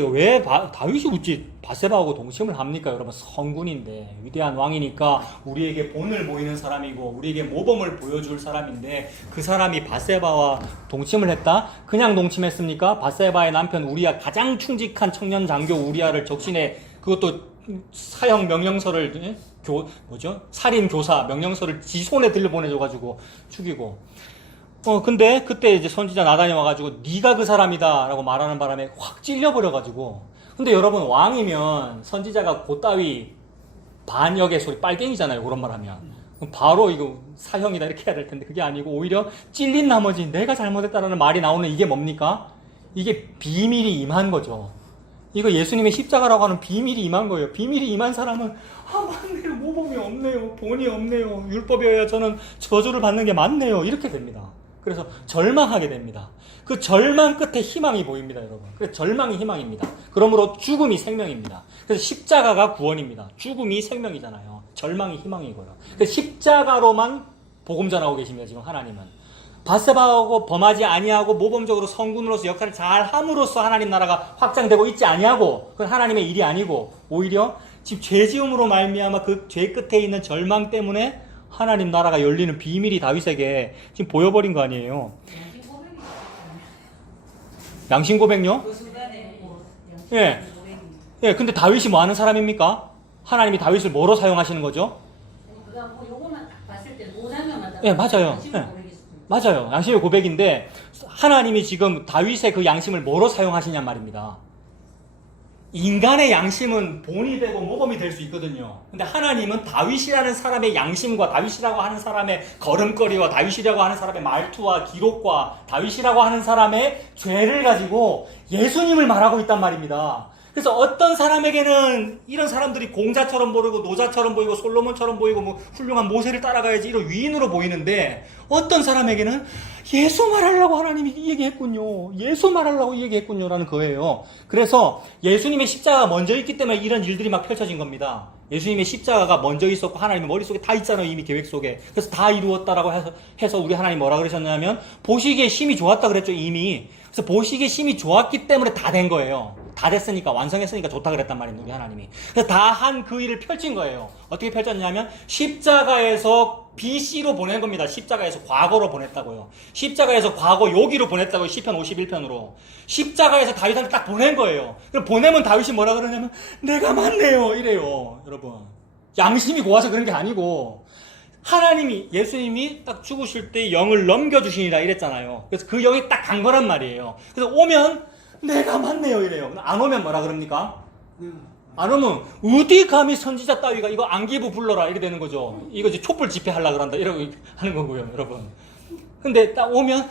어찌 바세바하고 동침을 합니까? 여러분, 성군인데 위대한 왕이니까 우리에게 본을 보이는 사람이고 우리에게 모범을 보여줄 사람인데 그 사람이 바세바와 동침을 했다? 그냥 동침했습니까? 바세바의 남편 우리야, 가장 충직한 청년 장교 우리야를 적신에, 그것도 사형 명령서를 살인 교사 명령서를 지 손에 들려보내줘가지고 죽이고. 근데 그때 이제 선지자 나단이 와가지고 네가 그 사람이다 라고 말하는 바람에 확 찔려버려가지고. 근데 여러분, 왕이면 선지자가 그따위 반역의 소리, 빨갱이잖아요, 그런 말 하면. 그럼 바로 이거 사형이다 이렇게 해야 될 텐데 그게 아니고 오히려 찔린 나머지 내가 잘못했다라는 말이 나오는 이게 뭡니까? 이게 비밀이 임한 거죠. 이거 예수님의 십자가라고 하는 비밀이 임한 거예요. 비밀이 임한 사람은 맞네요, 모범이 없네요, 본이 없네요, 율법이어야 저는 저주를 받는 게 맞네요, 이렇게 됩니다. 그래서 절망하게 됩니다. 그 절망 끝에 희망이 보입니다, 여러분. 그래서 절망이 희망입니다. 그러므로 죽음이 생명입니다. 그래서 십자가가 구원입니다. 죽음이 생명이잖아요. 절망이 희망이고요. 그래서 십자가로만 복음 전하고 계십니다, 지금 하나님은. 바세바하고 범하지 아니하고 모범적으로 성군으로서 역할을 잘 함으로써 하나님 나라가 확장되고 있지 아니하고, 그건 하나님의 일이 아니고 오히려 지금 죄지음으로 말미암아 그 죄 끝에 있는 절망 때문에 하나님 나라가 열리는 비밀이 다윗에게 지금 보여버린 거 아니에요. 양심 고백요? 예. 예, 근데 다윗이 뭐 하는 사람입니까? 하나님이 다윗을 뭐로 사용하시는 거죠? 예, 맞아요. 예. 맞아요. 양심의 고백인데 하나님이 지금 다윗의 그 양심을 뭐로 사용하시냔 말입니다. 인간의 양심은 본이 되고 모범이 될 수 있거든요. 근데 하나님은 다윗이라는 사람의 양심과 다윗이라고 하는 사람의 걸음걸이와 다윗이라고 하는 사람의 말투와 기록과 다윗이라고 하는 사람의 죄를 가지고 예수님을 말하고 있단 말입니다. 그래서 어떤 사람에게는 이런 사람들이 공자처럼 보이고 노자처럼 보이고 솔로몬처럼 보이고 뭐 훌륭한 모세를 따라가야지 이런 위인으로 보이는데, 어떤 사람에게는 예수 말하려고 하나님이 이 얘기했군요, 예수 말하려고 이 얘기했군요 라는 거예요. 그래서 예수님의 십자가가 먼저 있기 때문에 이런 일들이 막 펼쳐진 겁니다. 예수님의 십자가가 먼저 있었고 하나님의 머릿속에 다 있잖아요, 이미 계획 속에. 그래서 다 이루었다라고 해서 우리 하나님 뭐라 그러셨냐면 보시기에 심히 좋았다 그랬죠, 이미. 그래서 보시기에 심히 좋았기 때문에 다 된 거예요. 다 됐으니까 완성했으니까 좋다 그랬단 말입니다. 우리 하나님이. 그래서 다 한 그 일을 펼친 거예요. 어떻게 펼쳤냐면 십자가에서 BC로 보낸 겁니다. 십자가에서 과거로 보냈다고요. 십자가에서 과거 여기로 보냈다고요. 시편 51편으로. 십자가에서 다윗한테 딱 보낸 거예요. 그럼 보내면 다윗이 뭐라 그러냐면 내가 맞네요 이래요. 여러분. 양심이 고와서 그런 게 아니고 하나님이 예수님이 딱 죽으실 때 영을 넘겨주시니라 이랬잖아요. 그래서 그 영이 딱 간 거란 말이에요. 그래서 오면 내가 맞네요 이래요. 안 오면 뭐라 그럽니까? 안 오면 어디 감히 선지자 따위가 이거 안기부 불러라 이렇게 되는 거죠. 이거 이제 촛불 집회하려고 그런다 이러고 하는 거고요 여러분. 근데 딱 오면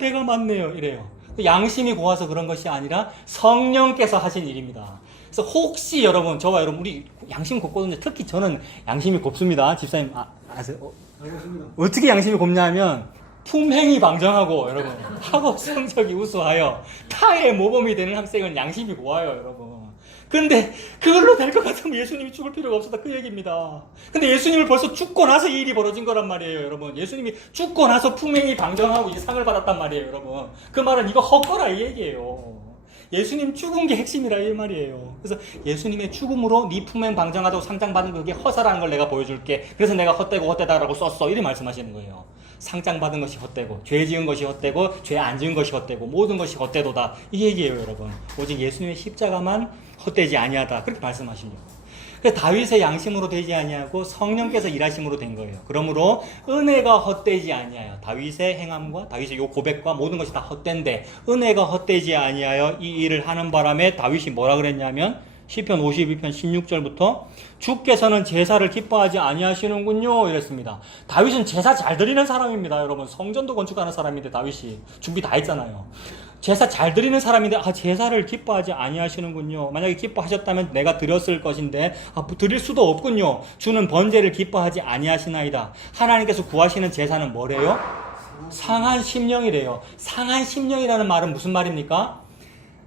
내가 맞네요 이래요. 양심이 고와서 그런 것이 아니라 성령께서 하신 일입니다. 그래서 혹시 여러분 저와 여러분 우리 양심 곱거든요. 특히 저는 양심이 곱습니다. 집사님 아세요? 알겠습니다. 어떻게 양심이 곱냐면 품행이 방정하고 여러분 학업 성적이 우수하여 타의 모범이 되는 학생은 양심이 고와요 여러분. 근데 그걸로 될 것 같으면 예수님이 죽을 필요가 없었다 그 얘기입니다. 근데 예수님을 벌써 죽고 나서 이 일이 벌어진 거란 말이에요 여러분. 예수님이 죽고 나서 품행이 방정하고 이제 상을 받았단 말이에요 여러분. 그 말은 이거 헛거라 이 얘기예요. 예수님 죽은 게 핵심이라 이 말이에요. 그래서 예수님의 죽음으로 네 품행 방정하다고 상장 받은 그게 허사라는 걸 내가 보여줄게. 그래서 내가 헛되고 헛되다라고 썼어. 이렇게 말씀하시는 거예요. 상장 받은 것이 헛되고 죄 지은 것이 헛되고 죄 안 지은 것이 헛되고 모든 것이 헛되도다. 이 얘기예요 여러분. 오직 예수님의 십자가만 헛되지 아니하다. 그렇게 말씀하시려고. 그래서 다윗의 양심으로 되지 아니하고 성령께서 일하심으로 된 거예요. 그러므로 은혜가 헛되지 아니하여 다윗의 행함과 다윗의 요 고백과 모든 것이 다 헛된데 은혜가 헛되지 아니하여 이 일을 하는 바람에 다윗이 뭐라 그랬냐면 시편 52편 16절부터 주께서는 제사를 기뻐하지 아니하시는군요 이랬습니다. 다윗은 제사 잘 드리는 사람입니다 여러분. 성전도 건축하는 사람인데 다윗이 준비 다 했잖아요. 제사 잘 드리는 사람인데 제사를 기뻐하지 아니하시는군요. 만약에 기뻐하셨다면 내가 드렸을 것인데 드릴 수도 없군요. 주는 번제를 기뻐하지 아니하시나이다. 하나님께서 구하시는 제사는 뭐래요? 상한 심령이래요. 상한 심령이라는 말은 무슨 말입니까?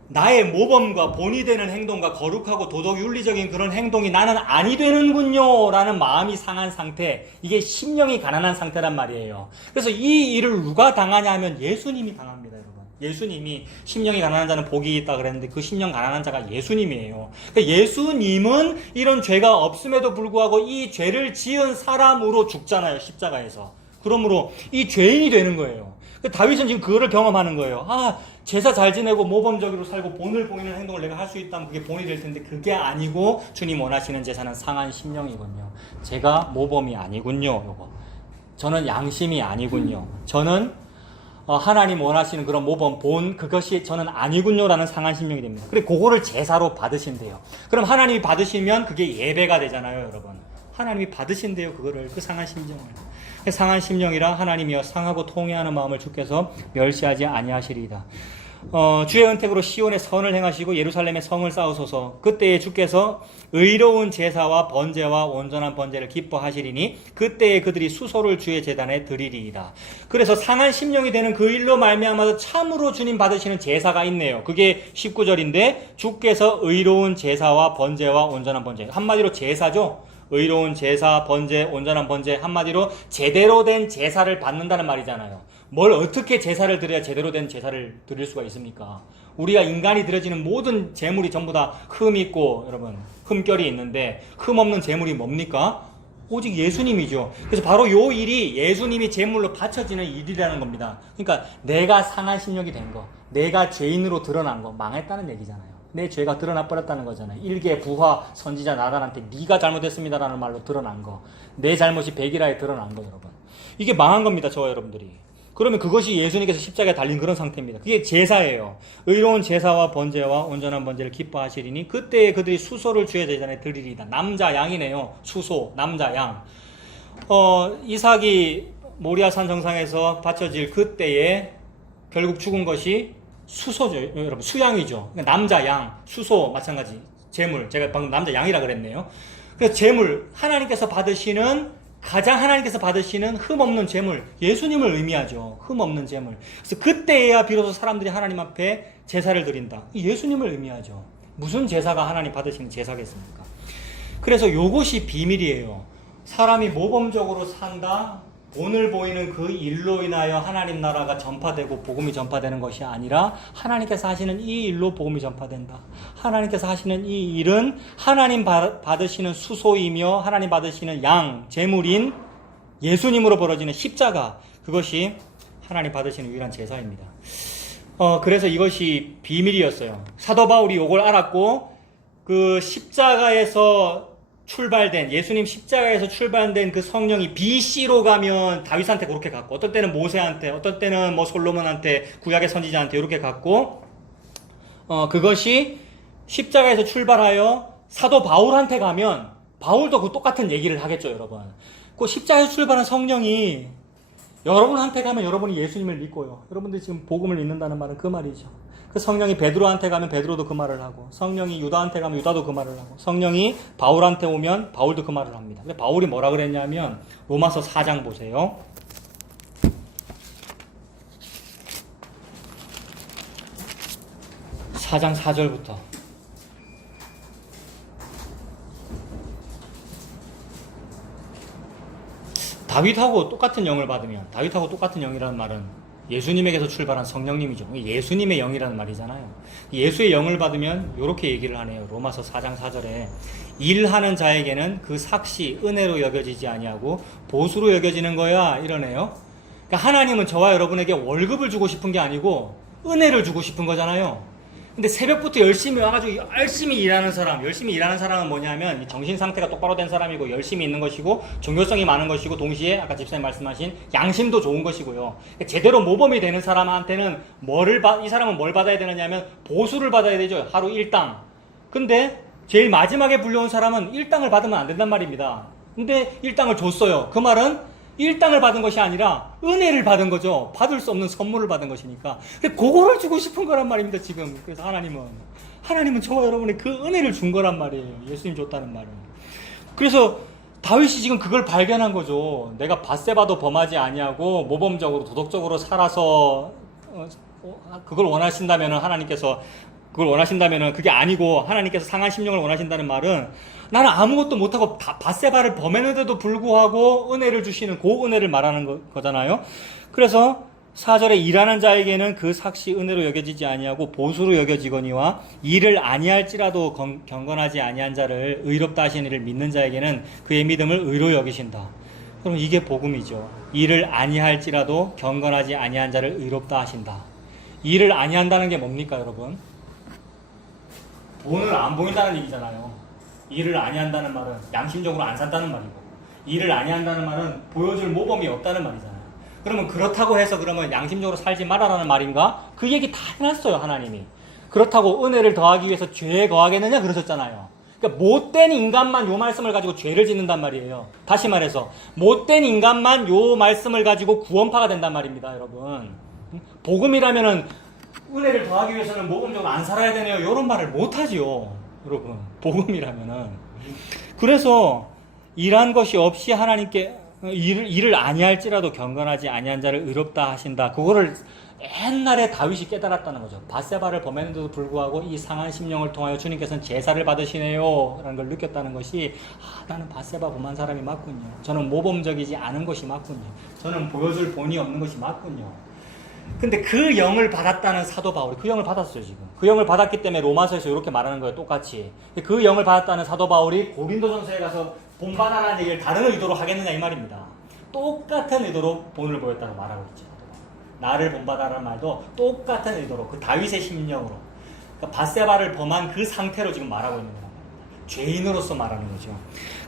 나의 모범과 본이 되는 행동과 거룩하고 도덕 윤리적인 그런 행동이 나는 아니 되는군요 라는 마음이 상한 상태, 이게 심령이 가난한 상태란 말이에요. 그래서 이 일을 누가 당하냐 하면 예수님이 당합니다 여러분. 예수님이 심령이 가난한 자는 복이 있다 그랬는데 그 심령 가난한 자가 예수님이에요. 그러니까 예수님은 이런 죄가 없음에도 불구하고 이 죄를 지은 사람으로 죽잖아요 십자가에서. 그러므로 이 죄인이 되는 거예요. 다윗은 지금 그거를 경험하는 거예요. 제사 잘 지내고 모범적으로 살고 본을 보이는 행동을 내가 할 수 있다면 그게 본이 될 텐데 그게 아니고 주님 원하시는 제사는 상한 심령이군요. 제가 모범이 아니군요. 요거. 저는 양심이 아니군요. 저는 하나님 원하시는 그런 모범, 본, 그것이 저는 아니군요 라는 상한 심령이 됩니다. 그리고 그거를 제사로 받으신대요. 그럼 하나님이 받으시면 그게 예배가 되잖아요 여러분. 하나님이 받으신대요 그거를, 그 상한 심령을. 상한 심령이라 하나님이여 상하고 통회하는 마음을 주께서 멸시하지 아니하시리이다. 주의 은택으로 시온의 선을 행하시고 예루살렘의 성을 쌓으소서. 그때에 주께서 의로운 제사와 번제와 온전한 번제를 기뻐하시리니 그때에 그들이 수소를 주의 제단에 드리리이다. 그래서 상한 심령이 되는 그 일로 말미암아서 참으로 주님 받으시는 제사가 있네요. 그게 19절인데 주께서 의로운 제사와 번제와 온전한 번제. 한마디로 제사죠. 의로운 제사, 번제, 온전한 번제, 한마디로 제대로 된 제사를 받는다는 말이잖아요. 뭘 어떻게 제사를 드려야 제대로 된 제사를 드릴 수가 있습니까? 우리가 인간이 드려지는 모든 제물이 전부 다 흠 있고 여러분 흠결이 있는데 흠 없는 제물이 뭡니까? 오직 예수님이죠. 그래서 바로 요 일이 예수님이 제물로 바쳐지는 일이라는 겁니다. 그러니까 내가 상한 심령이 된 거, 내가 죄인으로 드러난 거 망했다는 얘기잖아요. 내 죄가 드러나 버렸다는 거잖아요. 일개 부하 선지자 나단한테 네가 잘못했습니다라는 말로 드러난 거, 내 잘못이 백이라에 드러난 거 여러분. 이게 망한 겁니다 저와 여러분들이. 그러면 그것이 예수님께서 십자가에 달린 그런 상태입니다. 그게 제사예요. 의로운 제사와 번제와 온전한 번제를 기뻐하시리니 그때에 그들이 수소를 주의 제단에 드리리이다. 남자 양이네요. 수소, 남자 양. 이삭이 모리아산 정상에서 바쳐질 그때에 결국 죽은 것이 수소죠 여러분. 수양이죠. 그러니까 남자 양, 수소 마찬가지. 제물, 제가 방금 남자 양이라 그랬네요. 그래서 제물, 하나님께서 받으시는 가장 하나님께서 받으시는 흠없는 제물, 예수님을 의미하죠. 흠없는 제물. 그래서 그때야 비로소 사람들이 하나님 앞에 제사를 드린다. 예수님을 의미하죠. 무슨 제사가 하나님 받으시는 제사겠습니까? 그래서 요것이 비밀이에요. 사람이 모범적으로 산다, 본을 보이는 그 일로 인하여 하나님 나라가 전파되고 복음이 전파되는 것이 아니라 하나님께서 하시는 이 일로 복음이 전파된다. 하나님께서 하시는 이 일은 하나님 받으시는 수소이며 하나님 받으시는 양, 제물인 예수님으로 벌어지는 십자가, 그것이 하나님 받으시는 유일한 제사입니다. 그래서 이것이 비밀이었어요. 사도 바울이 이걸 알았고 그 십자가에서 출발된, 예수님 십자가에서 출발된 그 성령이 BC로 가면 다윗한테 그렇게 갔고, 어떨 때는 모세한테, 어떨 때는 뭐 솔로몬한테, 구약의 선지자한테 이렇게 갔고, 그것이 십자가에서 출발하여 사도 바울한테 가면 바울도 그 똑같은 얘기를 하겠죠, 여러분. 그 십자가에서 출발한 성령이 여러분한테 가면 여러분이 예수님을 믿고요. 여러분들이 지금 복음을 믿는다는 말은 그 말이죠. 그 성령이 베드로한테 가면 베드로도 그 말을 하고, 성령이 유다한테 가면 유다도 그 말을 하고, 성령이 바울한테 오면 바울도 그 말을 합니다. 근데 바울이 뭐라 그랬냐면 로마서 4장 보세요. (4장) 4절부터 다윗하고 똑같은 영을 받으면, 다윗하고 똑같은 영이라는 말은 예수님에게서 출발한 성령님이죠. 예수님의 영이라는 말이잖아요. 예수의 영을 받으면 이렇게 얘기를 하네요. 로마서 4장 4절에 일하는 자에게는 그 삭시 은혜로 여겨지지 아니하고 보수로 여겨지는 거야, 이러네요. 그러니까 하나님은 저와 여러분에게 월급을 주고 싶은 게 아니고 은혜를 주고 싶은 거잖아요. 근데 새벽부터 열심히 와가지고 열심히 일하는 사람, 열심히 일하는 사람은 뭐냐면 정신 상태가 똑바로 된 사람이고 열심히 있는 것이고 종교성이 많은 것이고 동시에 아까 집사님 말씀하신 양심도 좋은 것이고요. 제대로 모범이 되는 사람한테는 이 사람은 뭘 받아야 되느냐면 보수를 받아야 되죠. 하루 1당. 근데 제일 마지막에 불려온 사람은 1당을 받으면 안 된단 말입니다. 근데 1당을 줬어요. 그 말은 1당을 받은 것이 아니라 은혜를 받은 거죠. 받을 수 없는 선물을 받은 것이니까. 근데 그거를 주고 싶은 거란 말입니다, 지금. 그래서 하나님은 저와 여러분의 그 은혜를 준 거란 말이에요. 예수님 줬다는 말은. 그래서 다윗이 지금 그걸 발견한 거죠. 내가 밧세바도 범하지 아니하고 모범적으로 도덕적으로 살아서 그걸 원하신다면은 하나님께서 그걸 원하신다면은 그게 아니고 하나님께서 상한 심령을 원하신다는 말은 나는 아무것도 못하고 밧세바를 범했는데도 불구하고 은혜를 주시는 그 은혜를 말하는 거잖아요. 그래서 4절에 일하는 자에게는 그 삭시 은혜로 여겨지지 아니하고 보수로 여겨지거니와 일을 아니할지라도 경건하지 아니한 자를 의롭다 하시는 이를 믿는 자에게는 그의 믿음을 의로 여기신다. 그럼 이게 복음이죠. 일을 아니할지라도 경건하지 아니한 자를 의롭다 하신다. 일을 아니한다는 게 뭡니까, 여러분? 돈을 안 보인다는 얘기잖아요. 일을 아니한다는 말은 양심적으로 안 산다는 말이고, 일을 아니한다는 말은 보여줄 모범이 없다는 말이잖아요. 그러면 그렇다고 해서 그러면 양심적으로 살지 말아라는 말인가? 그 얘기 다 해놨어요, 하나님이. 그렇다고 은혜를 더하기 위해서 죄에 거하겠느냐 그러셨잖아요. 그러니까 못된 인간만 요 말씀을 가지고 죄를 짓는단 말이에요. 다시 말해서 못된 인간만 요 말씀을 가지고 구원파가 된단 말입니다, 여러분. 복음이라면은 은혜를 더하기 위해서는 모범적으로 안 살아야 되네요, 이런 말을 못하지요, 여러분. 복음이라면은. 그래서 일한 것이 없이 하나님께 일을 아니할지라도 경건하지 아니한 자를 의롭다 하신다. 그거를 옛날에 다윗이 깨달았다는 거죠. 밧세바를 범했는데도 불구하고 이 상한 심령을 통하여 주님께서는 제사를 받으시네요 라는 걸 느꼈다는 것이, 나는 밧세바 범한 사람이 맞군요. 저는 모범적이지 않은 것이 맞군요. 저는 보여줄 본이 없는 것이 맞군요. 근데 그 영을 받았다는 사도 바울이, 그 영을 받았어요, 지금. 그 영을 받았기 때문에 로마서에서 이렇게 말하는 거예요, 똑같이. 그 영을 받았다는 사도 바울이 고린도전서에 가서 본받아라는 얘기를 다른 의도로 하겠느냐, 이 말입니다. 똑같은 의도로 본을 보였다고 말하고 있죠. 나를 본받아라는 말도 똑같은 의도로, 그 다윗의 심령으로, 그러니까 밧세바를 범한 그 상태로 지금 말하고 있는 겁니다. 죄인으로서 말하는 거죠.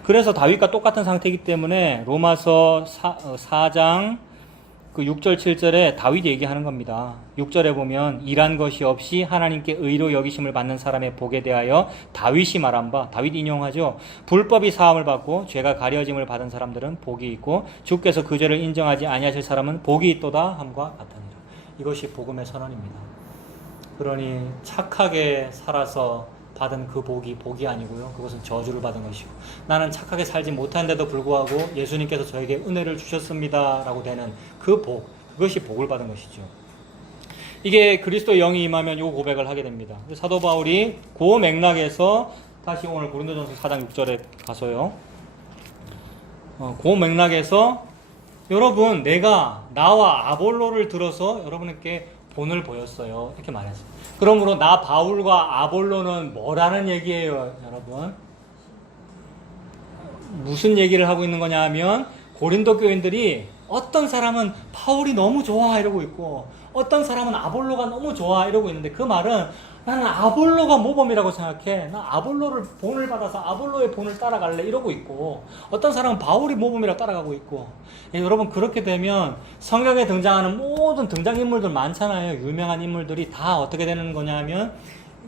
그래서 다윗과 똑같은 상태이기 때문에 로마서 4장 그 6절 7절에 다윗이 얘기하는 겁니다. 6절에 보면 일한 것이 없이 하나님께 의로 여기심을 받는 사람의 복에 대하여 다윗이 말한 바, 다윗 인용하죠. 불법이 사함을 받고 죄가 가려짐을 받은 사람들은 복이 있고 주께서 그 죄를 인정하지 아니하실 사람은 복이 있도다 함과 같으니라. 이것이 복음의 선언입니다. 그러니 착하게 살아서 받은 그 복이 아니고요, 그것은 저주를 받은 것이고, 나는 착하게 살지 못하는데도 불구하고 예수님께서 저에게 은혜를 주셨습니다 라고 되는 그 복, 그것이 복을 받은 것이죠. 이게 그리스도의 영이 임하면 이 고백을 하게 됩니다. 사도 바울이 그 맥락에서 다시 오늘 고린도전서 4장 6절에 가서요, 그 맥락에서 여러분 내가 나와 아볼로를 들어서 여러분에게 본을 보였어요. 이렇게 말했어요. 그러므로 나 바울과 아볼로는 뭐라는 얘기예요, 여러분? 무슨 얘기를 하고 있는 거냐 하면 고린도 교인들이 어떤 사람은 바울이 너무 좋아 이러고 있고 어떤 사람은 아볼로가 너무 좋아 이러고 있는데 그 말은 나는 아볼로가 모범이라고 생각해. 나 아볼로를 본을 받아서 아볼로의 본을 따라갈래 이러고 있고 어떤 사람은 바울이 모범이라고 따라가고 있고 여러분 그렇게 되면 성경에 등장하는 모든 등장인물들 많잖아요. 유명한 인물들이 다 어떻게 되는 거냐 하면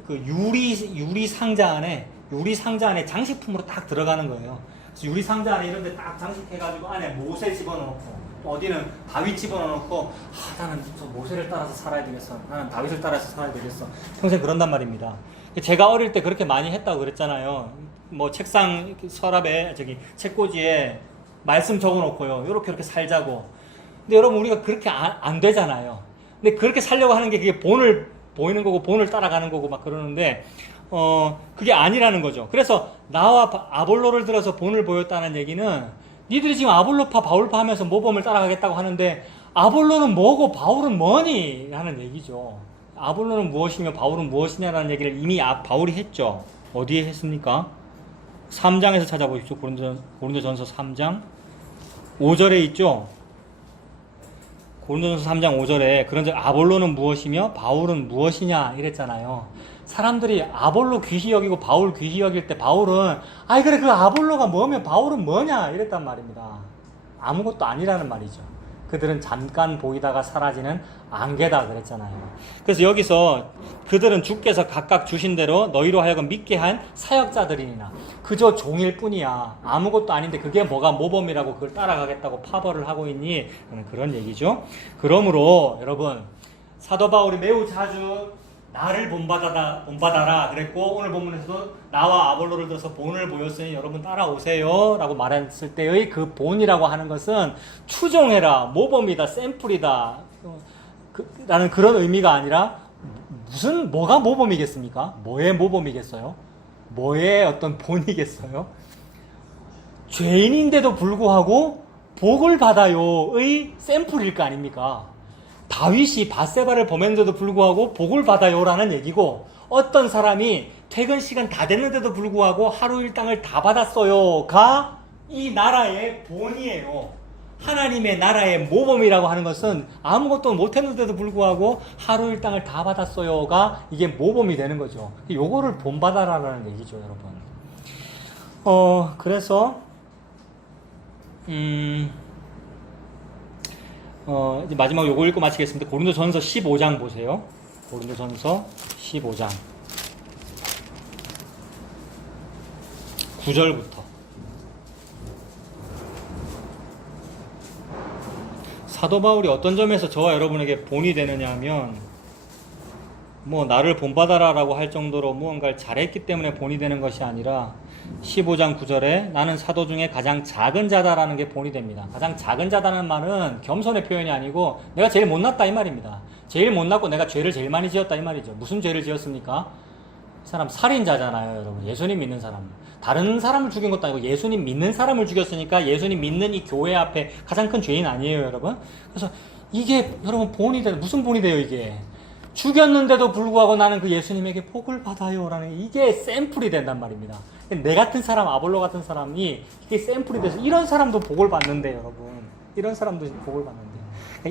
그 유리 상자 안에 장식품으로 딱 들어가는 거예요. 그래서 유리 상자 안에 이런 데 딱 장식해가지고 안에 모세 집어넣고 어디는 다윗 집어넣고 나는 저 모세를 따라서 살아야 되겠어. 나는 다윗을 따라서 살아야 되겠어. 평생 그런단 말입니다. 제가 어릴 때 그렇게 많이 했다고 그랬잖아요. 뭐 책상 서랍에 책꽂이에 말씀 적어놓고요. 이렇게 살자고. 근데 여러분 우리가 그렇게 안 되잖아요. 근데 그렇게 살려고 하는 게 그게 본을 보이는 거고 본을 따라가는 거고 막 그러는데 그게 아니라는 거죠. 그래서 나와 아볼로를 들어서 본을 보였다는 얘기는 니들이 지금 아볼로파 바울파 하면서 모범을 따라가겠다고 하는데 아볼로는 뭐고 바울은 뭐니? 하는 얘기죠. 아볼로는 무엇이며 바울은 무엇이냐라는 얘기를 이미 바울이 했죠. 어디에 했습니까? 3장에서 찾아보십시오. 고린도전서 3장 5절에 있죠. 고린도전서 3장 5절에 그런즉 아볼로는 무엇이며 바울은 무엇이냐 이랬잖아요. 사람들이 아볼로 귀히 여기고 바울 귀히 여길 때 바울은 아이 그래 그 아볼로가 뭐면 바울은 뭐냐 이랬단 말입니다. 아무것도 아니라는 말이죠. 그들은 잠깐 보이다가 사라지는 안개다 그랬잖아요. 그래서 여기서 그들은 주께서 각각 주신 대로 너희로 하여금 믿게 한 사역자들이니나 그저 종일 뿐이야. 아무것도 아닌데 그게 뭐가 모범이라고 그걸 따라가겠다고 파벌을 하고 있니? 그런 얘기죠. 그러므로 여러분 사도 바울이 매우 자주 나를 본받아라 그랬고 오늘 본문에서도 나와 아볼로를 들어서 본을 보였으니 여러분 따라오세요 라고 말했을 때의 그 본이라고 하는 것은 추종해라, 모범이다, 샘플이다 라는 그런 의미가 아니라 뭐가 모범이겠습니까? 뭐의 모범이겠어요? 뭐의 어떤 본이겠어요? 죄인인데도 불구하고 복을 받아요의 샘플일 거 아닙니까? 다윗이 밧세바를 범했는데도 불구하고 복을 받아요라는 얘기고 어떤 사람이 퇴근 시간 다 됐는데도 불구하고 하루 일당을 다 받았어요가 이 나라의 본이에요. 하나님의 나라의 모범이라고 하는 것은 아무것도 못했는데도 불구하고 하루 일당을 다 받았어요가 이게 모범이 되는 거죠. 요거를 본받아라라는 얘기죠, 여러분. 그래서 이제 마지막 요거 읽고 마치겠습니다. 고린도전서 15장 보세요. 고린도전서 15장 9절부터 사도 바울이 어떤 점에서 저와 여러분에게 본이 되느냐 하면 뭐 나를 본받아라 라고 할 정도로 무언가를 잘했기 때문에 본이 되는 것이 아니라 15장 9절에 나는 사도 중에 가장 작은 자다라는 게 본이 됩니다. 가장 작은 자다는 말은 겸손의 표현이 아니고 내가 제일 못났다 이 말입니다. 제일 못났고 내가 죄를 제일 많이 지었다 이 말이죠. 무슨 죄를 지었습니까? 이 사람 살인자잖아요, 여러분. 예수님 믿는 사람. 다른 사람을 죽인 것도 아니고 예수님 믿는 사람을 죽였으니까 예수님 믿는 이 교회 앞에 가장 큰 죄인 아니에요, 여러분? 그래서 이게 여러분 본이 돼요. 무슨 본이 돼요, 이게? 죽였는데도 불구하고 나는 그 예수님에게 복을 받아요라는 이게 샘플이 된단 말입니다. 내 같은 사람, 아볼로 같은 사람이 이게 샘플이 돼서 이런 사람도 복을 받는데 여러분. 이런 사람도 복을 받는데.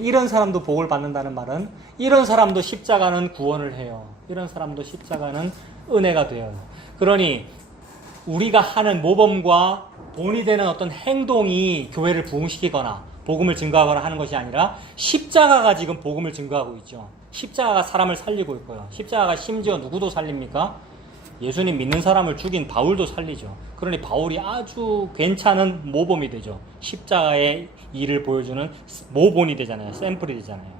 이런 사람도 복을 받는다는 말은 이런 사람도 십자가는 구원을 해요. 이런 사람도 십자가는 은혜가 돼요. 그러니 우리가 하는 모범과 본이 되는 어떤 행동이 교회를 부흥시키거나 복음을 증거하거나 하는 것이 아니라 십자가가 지금 복음을 증거하고 있죠. 십자가가 사람을 살리고 있고요. 십자가가 심지어 누구도 살립니까? 예수님 믿는 사람을 죽인 바울도 살리죠. 그러니 바울이 아주 괜찮은 모범이 되죠. 십자가의 일을 보여주는 모본이 되잖아요. 샘플이 되잖아요.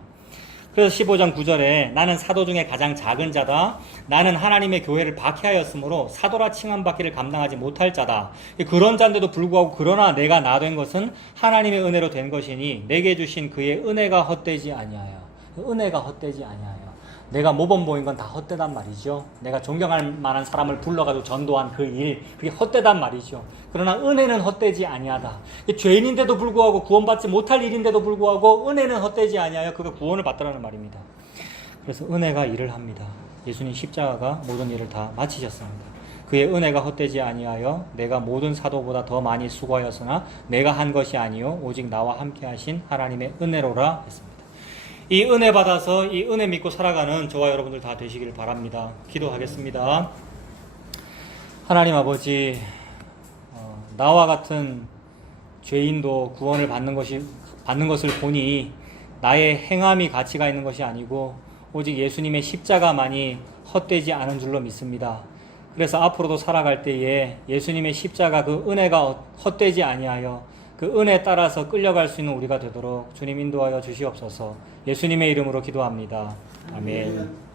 그래서 15장 9절에 나는 사도 중에 가장 작은 자다. 나는 하나님의 교회를 박해하였으므로 사도라 칭함받기를 감당하지 못할 자다. 그런 자인데도 불구하고 그러나 내가 나 된 것은 하나님의 은혜로 된 것이니 내게 주신 그의 은혜가 헛되지 아니하여. 은혜가 헛되지 아니하여. 내가 모범 보인 건 다 헛되단 말이죠. 내가 존경할 만한 사람을 불러가지고 전도한 그 일, 그게 헛되단 말이죠. 그러나 은혜는 헛되지 아니하다. 죄인인데도 불구하고 구원받지 못할 일인데도 불구하고 은혜는 헛되지 아니하여 그가 구원을 받더라는 말입니다. 그래서 은혜가 일을 합니다. 예수님 십자가가 모든 일을 다 마치셨습니다. 그의 은혜가 헛되지 아니하여 내가 모든 사도보다 더 많이 수고하였으나 내가 한 것이 아니요 오직 나와 함께 하신 하나님의 은혜로라 했습니다. 이 은혜 받아서 이 은혜 믿고 살아가는 저와 여러분들 다 되시기를 바랍니다. 기도하겠습니다. 하나님 아버지, 나와 같은 죄인도 구원을 받는 것을 보니 나의 행함이 가치가 있는 것이 아니고 오직 예수님의 십자가만이 헛되지 않은 줄로 믿습니다. 그래서 앞으로도 살아갈 때에 예수님의 십자가 그 은혜가 헛되지 아니하여 그 은혜에 따라서 끌려갈 수 있는 우리가 되도록 주님 인도하여 주시옵소서. 예수님의 이름으로 기도합니다. 아멘.